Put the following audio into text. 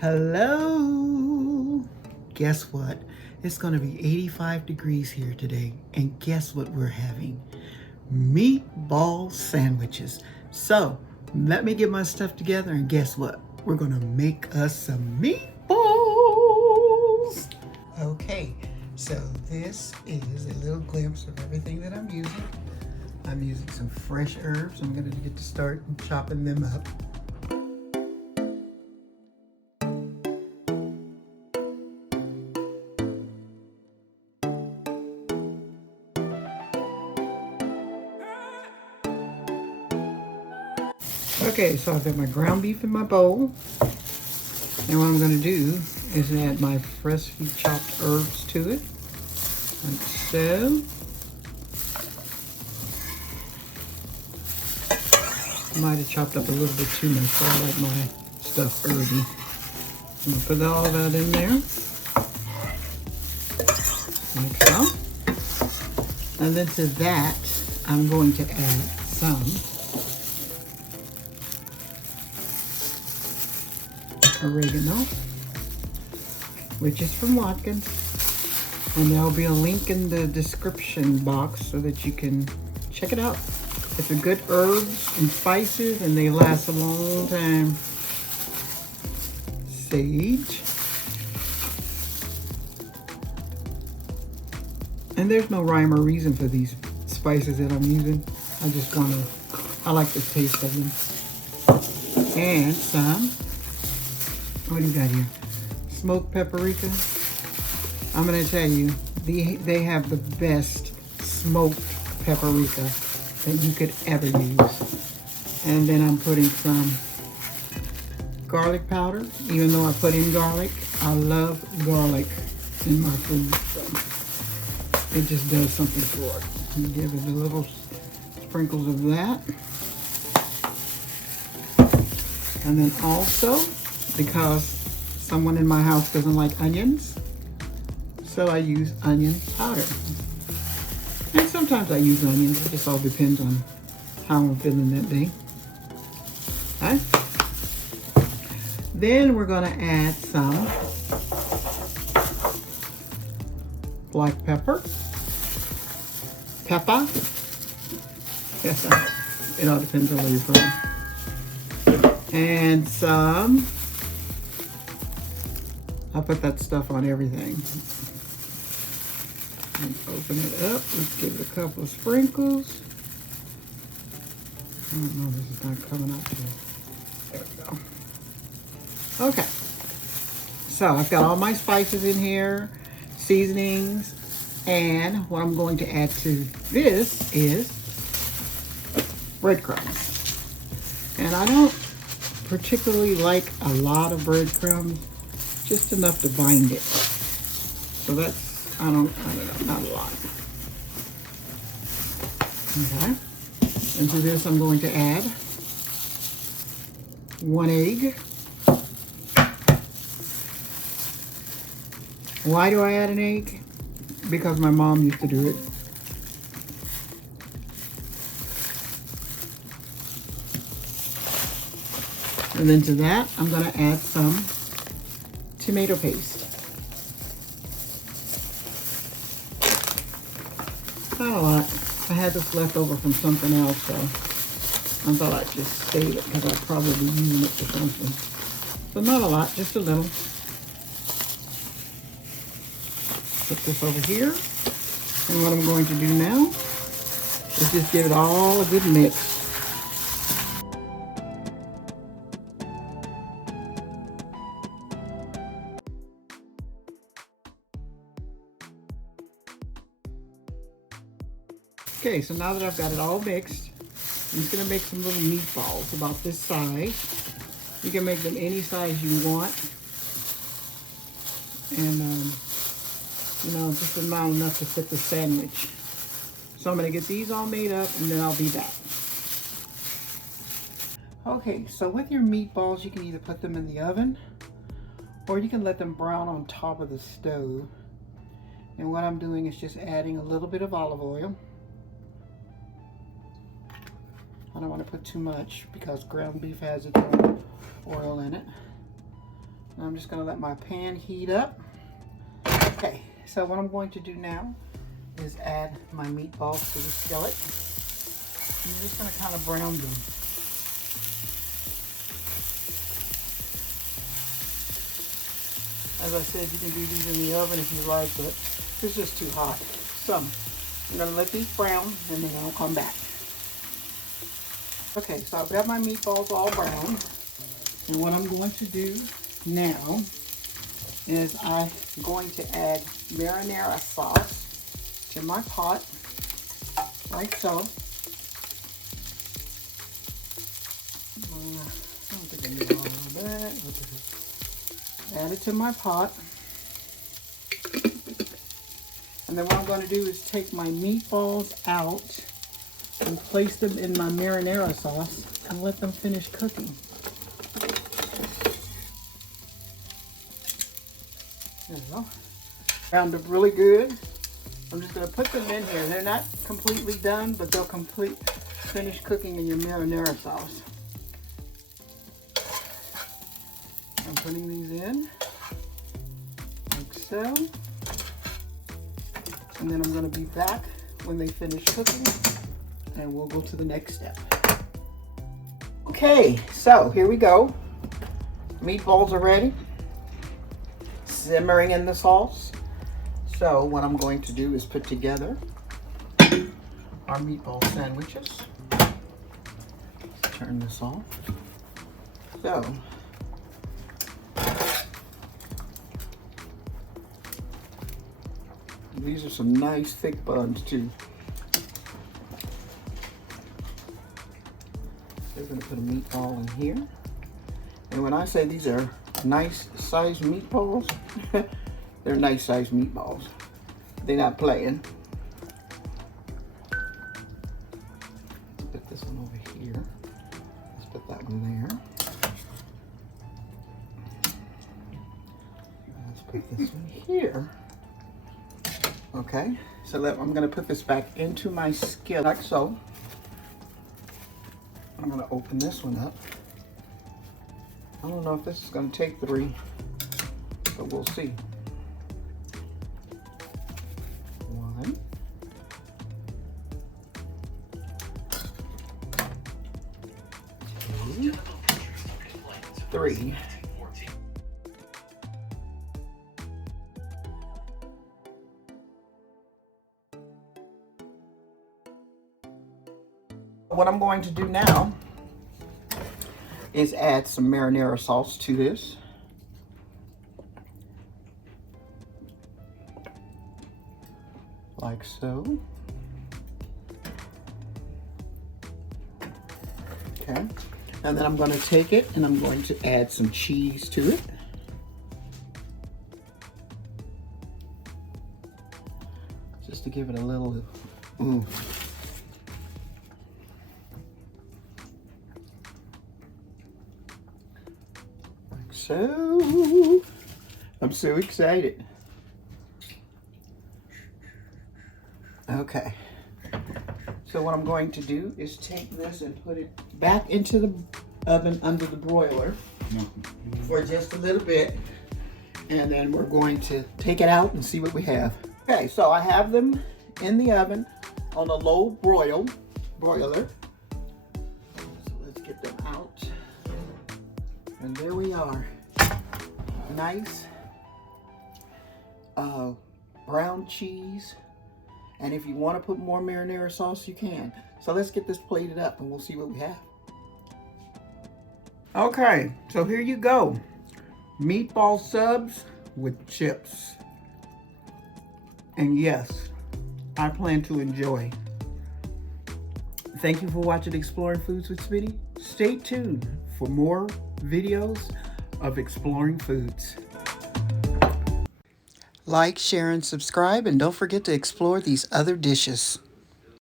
Hello. Guess what? It's going to be 85 degrees here today. And guess what we're having? Meatball sandwiches. So let me get my stuff together and guess what? We're going to make us some meatballs. Okay, so this is a little glimpse of everything that I'm using. I'm using some fresh herbs. I'm going to get to start chopping them up. Okay, so I've got my ground beef in my bowl. And what I'm going to do is add my freshly chopped herbs to it. Like so. I might have chopped up a little bit too much, so I like my stuff herby. I'm going to put all that in there. Like so. And then to that, I'm going to add some oregano, which is from Watkins, and there'll be a link in the description box so that you can check it out. It's a good herbs and spices, and they last a long time. Sage, and there's no rhyme or reason for these spices that I'm using. I like the taste of them. And some, what do you got here? Smoked paprika. I'm gonna tell you, they have the best smoked paprika that you could ever use. And then I'm putting some garlic powder. Even though I put in garlic, I love garlic in my food. So it just does something for it. And give it a little sprinkles of that. And then also, because someone in my house doesn't like onions, so I use onion powder. And sometimes I use onions. It just all depends on how I'm feeling that day. Okay. Then we're going to add some black pepper. It all depends on where you're from. And some, I'll put that stuff on everything. And open it up. Let's give it a couple of sprinkles. I don't know, this is not coming up here. There we go. Okay. So I've got all my spices in here, seasonings, and what I'm going to add to this is breadcrumbs. And I don't particularly like a lot of breadcrumbs, just enough to bind it. So that's, I don't know, not a lot. Okay. And to this I'm going to add 1 egg. Why do I add an egg? Because my mom used to do it. And then to that, I'm going to add some tomato paste. Not a lot. I had this left over from something else, so I thought I'd just save it because I'll probably be using it for something. So not a lot, just a little. Put this over here. And what I'm going to do now is just give it all a good mix. Okay, so now that I've got it all mixed, I'm just going to make some little meatballs about this size. You can make them any size you want. And, you know, just amount enough to fit the sandwich. So I'm going to get these all made up and then I'll be back. Okay, so with your meatballs, you can either put them in the oven or you can let them brown on top of the stove. And what I'm doing is just adding a little bit of olive oil. I don't want to put too much because ground beef has its own oil in it. Now I'm just going to let my pan heat up. Okay, so what I'm going to do now is add my meatballs to the skillet. I'm just going to kind of brown them. As I said, you can do these in the oven if you like, but it's just too hot. So I'm going to let these brown and then I'll come back. Okay, so I've got my meatballs all brown. And what I'm going to do now is I'm going to add marinara sauce to my pot, like so. I don't think I need all of that. Add it to my pot. And then what I'm going to do is take my meatballs out and place them in my marinara sauce and let them finish cooking. There we go. Browned up really good. I'm just going to put them in here. They're not completely done, but they'll finish cooking in your marinara sauce. I'm putting these in, like so. And then I'm going to be back when they finish cooking, and we'll go to the next step. Okay, so here we go. Meatballs are ready, simmering in the sauce. So what I'm going to do is put together our meatball sandwiches. Turn this off. So these are some nice thick buns too. We're going to put a meatball in here. And when I say these are nice sized meatballs, they're nice sized meatballs. They're not playing. Put this one over here. Let's put that one there. Let's put this one here. Okay, so I'm going to put this back into my skillet like so. I'm going to open this one up. I don't know if this is going to take 3, but we'll see. 1, 2, 3. What I'm going to do now is add some marinara sauce to this. Like so. Okay. And then I'm going to take it and I'm going to add some cheese to it. Just to give it a little oomph. So, I'm so excited. Okay, so what I'm going to do is take this and put it back into the oven under the broiler for just a little bit, and then we're going to take it out and see what we have. Okay, so I have them in the oven on a low broiler. So let's get them out. And there we are. Nice brown cheese. And if you want to put more marinara sauce, you can. So let's get this plated up and we'll see what we have. Okay, so here you go. Meatball subs with chips. And yes, I plan to enjoy. Thank you for watching Exploring Foods with Smitty. Stay tuned for more videos of exploring foods. Like, share, and subscribe, and don't forget to explore these other dishes.